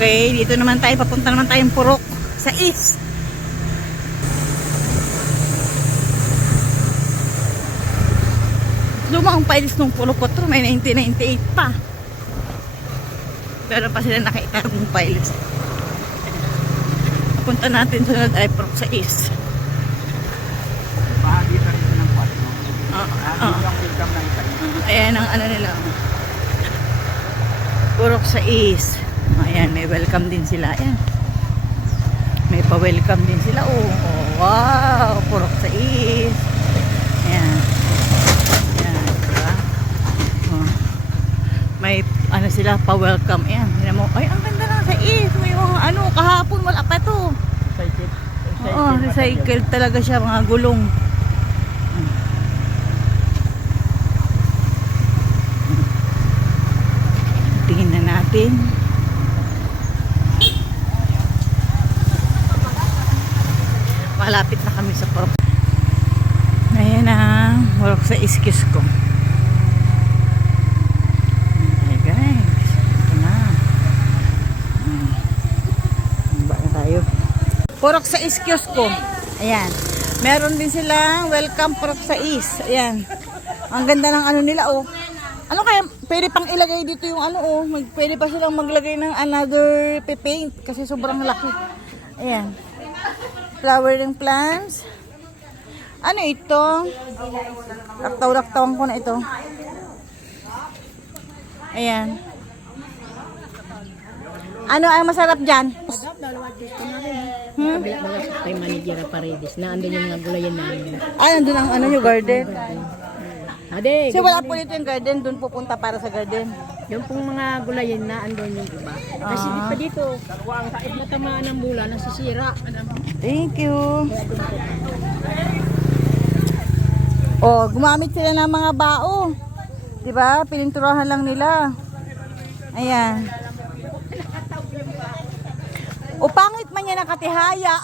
Okay, dito naman tayo. Papunta naman tayong Purok sa East. Lumang files nung Purok 4, may 1998 pa. Pero pa sila nakaitarong files. Papunta natin sunod ay Purok sa East. Bahagi ka rin ng 4. Ayan ang ano nila. Purok sa East. Ayan, may welcome din sila. Ayan. May pa-welcome din sila. Oh, wow! Purok sa East. Ayan. Ayan, diba? Oh. May ano sila, pa-welcome. Ayan. Ayan mo. Ay, ang ganda lang sa East. May mga ano, kahapon wala pa to. Oo, recycled talaga siya, mga gulong. Tingin na natin. Malapit na kami sa Purok. Ayan na, Purok sa Iskis ko. Okay guys, ito na. Ba na tayo. Purok sa Iskis ko. Ayan. Meron din silang welcome Purok sa East. Ayan. Ang ganda ng ano nila oh. Ano kaya, pwede pang ilagay dito yung ano oh. Pwede pa silang maglagay ng another paint kasi sobrang laki. Ayan. Flowering plants. Ano ito? Raktaw-raktawan ko na ito. Ayan. Ano ang masarap dyan? Kay Manager Paredes na andun yung mga gulayan namin. Ah, nandun ang ano yung garden. Ade, Kasi wala po dito yung garden. Doon pupunta para sa garden. yung pong mga gulayan na andun yung iba. Kasi di pa dito, kahit matamaan ng bula, nasisira. Thank you. Oh, gumamit sila ng mga bao. 'Di ba? Pininturahan lang nila. Ayan. O pangit man niya nakatihaya.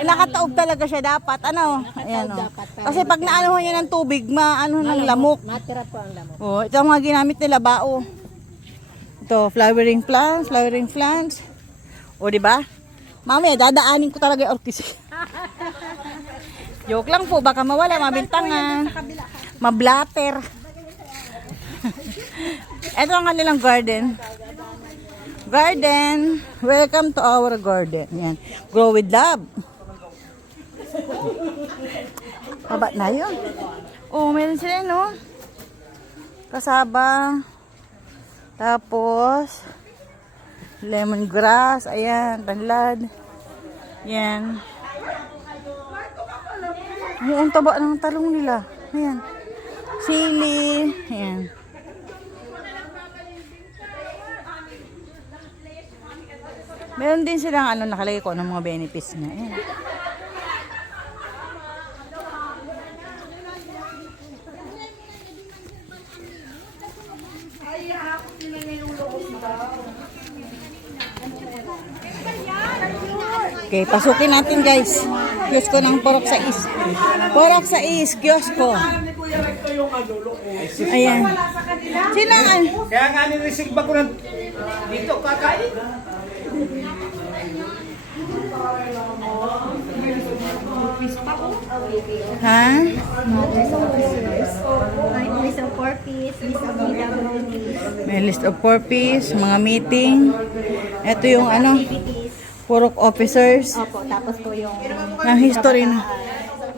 Nakataob talaga siya dapat. Ano? Ayan oh. Kasi pag naano niya ng tubig, maano ng lamok. Matira po ang lamok. Oh, ito ang mga ginamit nila bao. Ito, flowering plants. O, di ba? Mamaya, dadaanin ko talaga yung orkis. Joke lang po, baka mawala, mabintangan, mablatter. Ito ang kanilang garden. Welcome to our garden. Yan. Grow with love. Baba na yun. Oh, meron sila, no? Kasaba. Tapos, lemongrass. Ayan, tanlad. Yan. Ang taba ng talong nila. Ayan. Sili. Ayan. Meron din silang ano nakalagay ko ng mga benefits niya. Ayan. Okay, pasukin natin guys. Kiosko ng Purok sa East. Purok sa East, kiosko. Ayan. Sino ang... Kaya nga nireceive ko ng dito kakain. Ha? List of 4-piece, list of DWDs, May list of 4-piece, mga meeting. Ito yung ano, Purok officers. opo, tapos po yung Ng history na.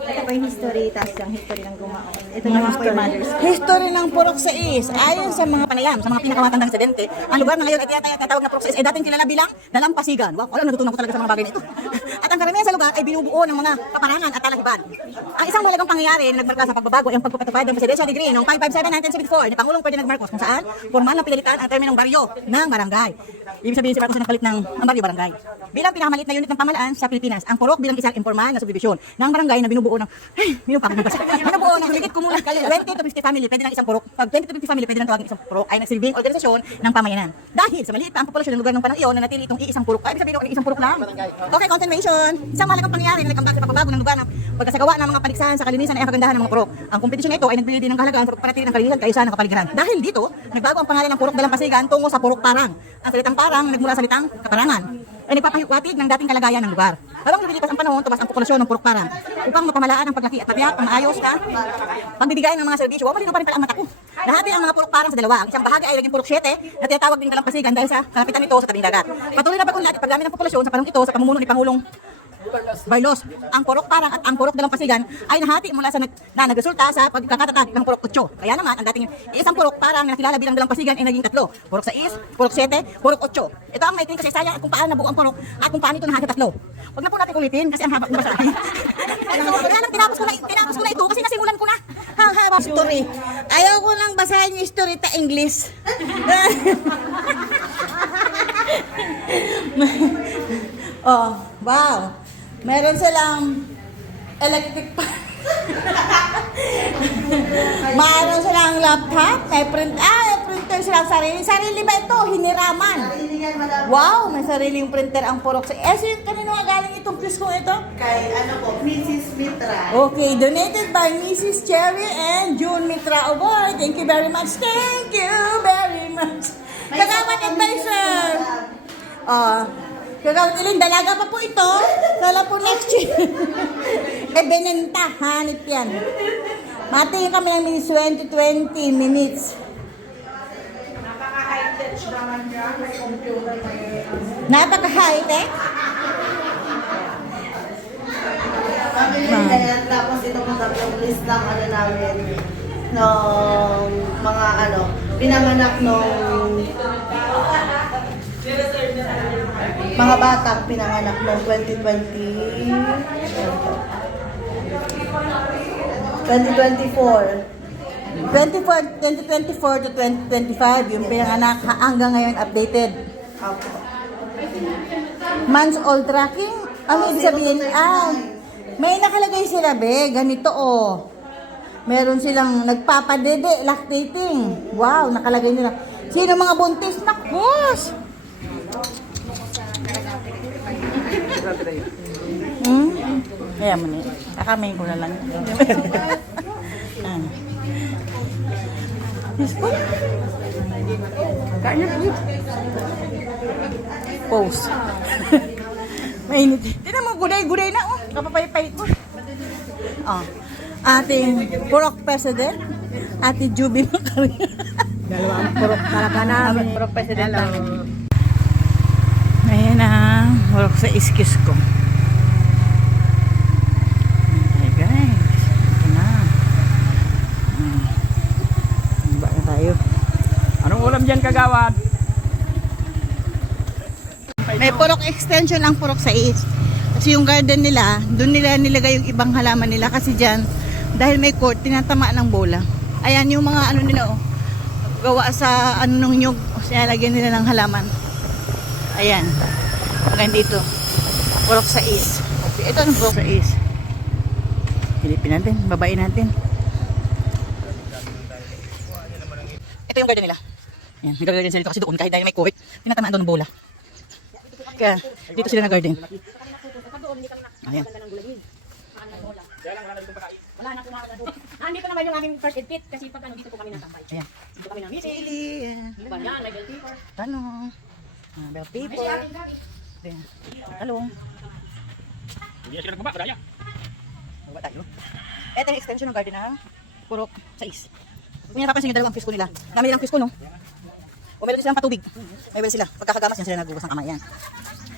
ito po yung history, tapos yung history ng gumaon. Ito naman po yung mother's History ng Purok sa East. Ayon sa mga panayam, sa mga pinakamatandang estudyante, ang lugar na ngayon ay tinatawag na Purok sa East ay dating kilala bilang Dalampasigan. Wow, alam, natutunan ko talaga sa mga bagay na ito. At ang karamihan sa lugar ay binubuo ng mga kaparangan at talahiban. Ang isang mahalagang pangyayari na nagmarka sa pagbabago ay ang pagpapatupad ng presidential decree noong 557-1974 ni Pangulong Ferdinand Marcos kung saan formal na pinalitan ang terminong baryo ng barangay. Ibig sabihin si Marcos na nagpalit ng ang baryo barangay. Bilang pinakamaliit na unit ng pamahalaan sa Pilipinas, ang Purok bilang isang informal na subdivision ng barangay na binubuo nabuo ng, may pa ako magbasa. May nabuo ng, humigit kumulang 20 to 50 family, pwede lang isang purok. Pag 20 to 50 family, pwede lang tawagin isang purok ay nagsilbing organisasyon ng pamayanan. Dahil sa maliit pa ang populasyon ng lugar ng panahon iyon, nanatili itong iisang purok. Ay, ibig sabihin, isang purok lang. Okay, continuation. Isang mahalagang pangyayari na nagkambak sa pagbabago ng lugar ng pagkasagawa ng mga paligsahan sa kalinisan ay ang kagandahan ng mga purok. Ang kompetisyon na ito ay nagbibigay din ng kahalagaan sa pagpanatili ng kalinisan kaysa ng kapaligiran. Dahil dito, nagbago ang pangalan ng purok Dalampasigan tungo sa purok Parang. Ang salitang parang nagmula sa salitang kaparangan ay nagpapahiwatig ng dating kalagayan ng lugar. Habang lumilipas ang panahon, tumas ang populasyon ng purok Parang upang mapamalaan ang paglaki at pabiyak, ang maayos ka, pagbibigayan ng mga serbisyo. Malino pa rin pala ang mata ko. Lahati ang mga purok Parang sa dalawa. Ang isang bahagi ay naging purok 7 na tinatawag ding Dalampasigan dahil sa kalapitan nito sa tabing dagat. Patuloy na pag-unlad at pagdami ng populasyon sa panahon ito sa pamumuno ni Pangulong Barlos. Ang purok Parang at ang purok Dalampasigan ay nahati mula sa na nagresulta sa pagkakatatag ng purok 8. Kaya naman, ang dating isang purok Parang na nakilala bilang Dalampasigan ay naging 3. Purok 6, purok 7, purok 8. Ito ang maikling kasaysayan at kung paano nabuo ang purok at kung paano ito nahati 3. Huwag na po natin ulitin kasi ang haba ng basahin. Kaya lang tinapos ko na ito kasi nasimulan ko na. Ang haba. History. Ayaw ko nang basahin yung history ta English. Oh, wow. Meron silang electric pan. Mayroon silang laptop, may printer silang sarili. Sarili ba ito? Hiniraman. Wow, may sariling printer ang purok. Kanino nga galing itong quiz kong ito? Kay Mrs. Mitra. Okay, donated by Mrs. Cherry and June Mitra. Oh boy, thank you very much. Thank you very much. Kagawad advisor. Kagawad ilin, dalaga pa po ito. Kala po next year. Benenta, hanip yan. Matingin kami ng minutes 20 minutes. Napaka-high-tech naman niya. May computer, may... Napaka-high-tech. Kami din, tapos itong tatlong list ng namin ng mga pinanganak nung mga batang pinanganak noong 2024 to 2025, yung pinanganak hanggang ngayon updated. Opo. Months old tracking? Ano ibig sabihin? May nakalagay sila, be. Ganito, oh. Meron silang nagpapadede, lactating. Wow, nakalagay nila. Sino mga buntis? Nakos! Kaya mo na. Kakamay ko na lang. Yes po. Kanya po. Pose. Mainit. Tinan mo, guday-guday na. Oh, kapapay-pay ko. Oh. Ating purok president. Ate Juby Macari. Dalawang purok talaga namin. Purok president namin. Ayan ang purok sa iskis ko. Okay guys. Ito na. Ba na tayo. Anong ulam dyan, kagawad? May purok extension ang purok sa is. Kasi yung garden nila, doon nila nilagay yung ibang halaman nila kasi dyan, dahil may court, tinatamaan ng bola. Ayan yung mga nila, oh, gawa sa nung nyug, sinalagyan nila ng halaman. Ayan. Hanggang dito. Purok sa is. Ito ang purok sa is. Pilipin natin, babain natin. Ito yung garden nila. Ayan, may garden sila dito kasi doon kahit dahil may court, tinatamaan doon ng bola. Kaya dito sila na garden. Ayan. Wala na kumakas na doon. Hindi pa naman yung aming first aid kit kasi pag dito po kami natambay. Ayan. Dito kami ng meeting. Diba yan, may bell paper. Tanong. Bell paper. Ayan. Talong. Hindi sila nagbaba, baraya. Bawa tayo. Ito yung extension ng garden na purok sa is. Kung yung napapansin yung dalawang fish ko nila. Dami nilang fish ko, no? O meron din silang patubig. May well sila. Pagkakagamas yan sila nagugas ng kamay. Yan.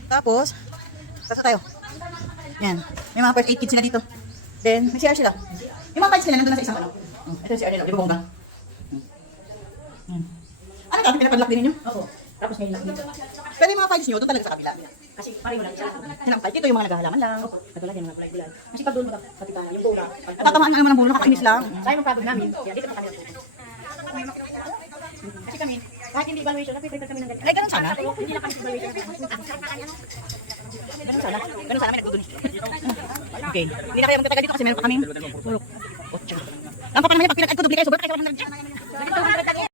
Tapos, sasa tayo. Yan. May mga first aid kit sila dito. Then, may CR sila. Yung mga fights nila nandun na sa isang ano. Ito yung CR nila. Di ba bongga? Ano ito? Pinapadlock din ninyo? Opo. Tapos may lock dito. Pero yung mga fights nyo, doon talaga sa kabila. Kasi pareho lang siya. Silang fight. Ito yung mga naghahalaman lang. Katulad yan mga kulay-gulay. Kasi pag doon mo pati pa yung bola. Natatamaan nga naman ng bulo. Nakakainis lang. Sa yung pagod namin. Kaya dito pa kami natuto. Kasi kami, kahit hindi evaluation, nag-prepare kami ng ganyan. Ay, ganun sana. Hindi lang kami evaluation. Ganun sana. Ganun sana may nagdudunis. Okay. Hindi na kayo magtatagal dito kasi meron pa kaming purok. 8. Ang pa naman pag pinag-add ko duplicate, sobrang kayo 100 dyan.